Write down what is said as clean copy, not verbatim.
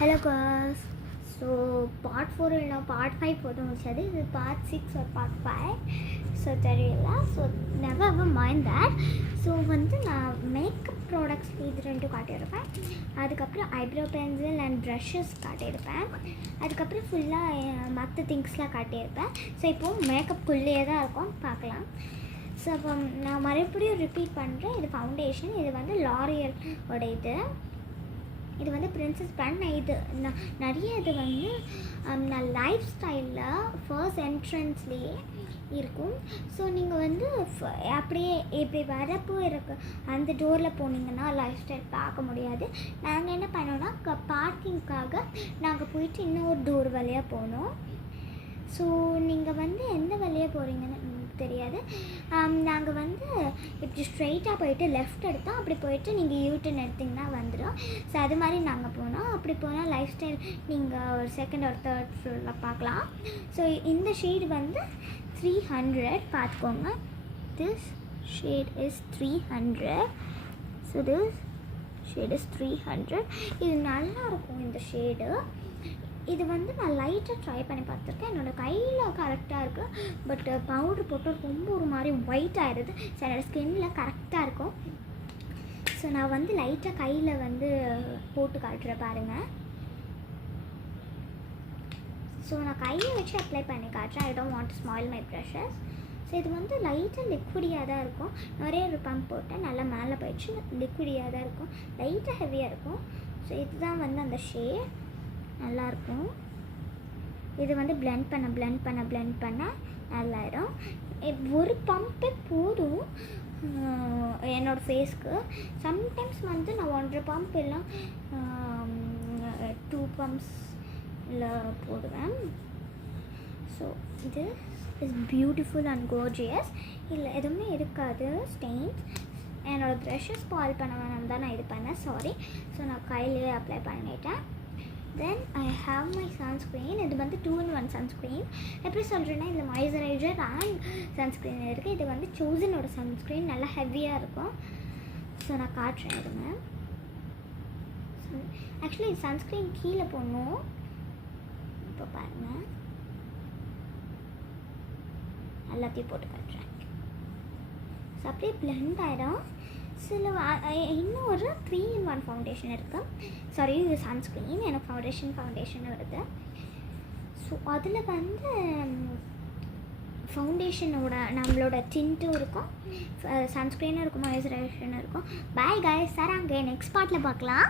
Hello guys. So part 4 இல்லைனா part 5 போட்டு முடிச்சது. இது part 6 or part 5. ஸோ தெரியல. So never ever mind that. So நான் மேக்கப் ப்ராடக்ட்ஸ் இது ரெண்டும் காட்டியிருப்பேன். அதுக்கப்புறம் ஐப்ரோ பென்சில் அண்ட் ப்ரஷஸ் காட்டியிருப்பேன். அதுக்கப்புறம் ஃபுல்லாக மற்ற திங்ஸ்லாம் காட்டியிருப்பேன். ஸோ இப்போது மேக்கப்புக்குள்ளேயே தான் இருக்கும், பார்க்கலாம். ஸோ அப்போ நான் மறுபடியும் ரிப்பீட் பண்ணுறேன். இது ஃபவுண்டேஷன், இது லாரியலோட இது பிரின்சஸ் பிராண்ட். நான் நிறைய இது நான் லைஃப் ஸ்டைலில் ஃபர்ஸ்ட் என்ட்ரன்ஸ்லேயே இருக்கும். ஸோ நீங்கள் அப்படியே இப்படி வரப்போ இருக்கு அந்த டோரில் போனீங்கன்னா லைஃப் ஸ்டைல் பார்க்க முடியாது. நாங்கள் என்ன பண்ணோன்னா பார்க்கிங்காக நாங்கள் போயிட்டு இன்னொரு டோர் வழியாக போனோம். ஸோ நீங்கள் எந்த வழியாக போகிறீங்கன்னு தெரியாது. நாங்கள் இப்படி ஸ்ட்ரைட்டாக போயிட்டு லெஃப்ட் எடுத்தோம். அப்படி போயிட்டு நீங்கள் யூட்டன் எடுத்திங்கன்னா வந்துடும். ஸோ அது மாதிரி நாங்கள் போனோம். அப்படி போனால் லைஃப் ஸ்டைல் நீங்கள் ஒரு செகண்ட் ஒரு தேர்ட் ஃப்ளோரில் பார்க்கலாம். ஸோ இந்த ஷேடு 300 பார்த்துக்கோங்க. This shade is 300. So this shade is 300. இது நல்லாயிருக்கும் இந்த ஷேடு. இது நான் லைட்டாக ட்ரை பண்ணி பார்த்துருக்கேன். என்னோடய கையில் கரெக்டாக இருக்குது. பட் பவுட்ரு போட்டு ரொம்ப ஒரு மாதிரி ஒயிட் ஆகிடுது. ஸோ என்னோடய ஸ்கின்னில் கரெக்டாக இருக்கும். ஸோ நான் லைட்டாக கையில் போட்டு காட்டுறேன் பாருங்கள். ஸோ நான் கையை வச்சு அப்ளை பண்ணி காட்டுறேன். I don't want to Ismail my brushes. So இது லைட்டாக லிக்விடியாக தான் இருக்கும். நிறைய ஒரு பம்ப் போட்டேன், நல்லா மேலே போயிடுச்சு. லிக்விடியாக தான் இருக்கும், லைட்டாக ஹெவியாக இருக்கும். ஸோ இதுதான் அந்த ஷேட். நல்லாயிருக்கும். இது பிளெண்ட் பண்ண நல்லாயிடும். ஒரு பம்பே போதும் என்னோடய ஃபேஸ்க்கு. சம்டைம்ஸ் நான் 1.5 பம்ப் இல்லை 2 பம்ப்ஸில் போடுவேன். ஸோ இது இஸ் பியூட்டிஃபுல் அண்ட் கோர்ஜியஸ். இல்லை எதுவுமே இருக்காது ஸ்டெயின்ஸ். என்னோடய ப்ரஷஸ் ஸ்பாயில் பண்ண வேணாம் தான் நான் இது பண்ணேன், சாரி. ஸோ நான் கையிலேயே அப்ளை பண்ணிட்டேன். தென் ஐ ஹாவ் மை சன்ஸ்க்ரீன். இது 2-in-1 சன்ஸ்க்ரீன். எப்படி சொல்கிறேன்னா இதில் மாய்ஸ்சரைசர் அண்ட் சன்ஸ்க்ரீன் இருக்குது. இது சோசனோட சன்ஸ்க்ரீன், நல்லா ஹெவியாக இருக்கும். ஸோ நான் காட்டுறேன் இருங்க. ஆக்சுவலி இது சன்ஸ்க்ரீன் கீழே போடணும். இப்போ பாருங்கள், எல்லாத்தையும் போட்டு காட்டுறேன். ஸோ அப்படியே பிளெண்ட் ஆகிடும். இன்னும் ஒரு 3-in-1 ஃபவுண்டேஷன் இருக்குது. சாரி, இது சன்ஸ்க்ரீன். எனக்கு ஃபவுண்டேஷன் வருது. ஸோ அதில் ஃபவுண்டேஷனோட நம்மளோட டின்ட்டும் இருக்கும், சன்ஸ்க்ரீனும் இருக்கும், மாய்ஸ்சரைசரும் இருக்கும். பாய் காய்ஸ், சார் அங்கே நெக்ஸ்ட் பார்ட்டில் பார்க்கலாம்.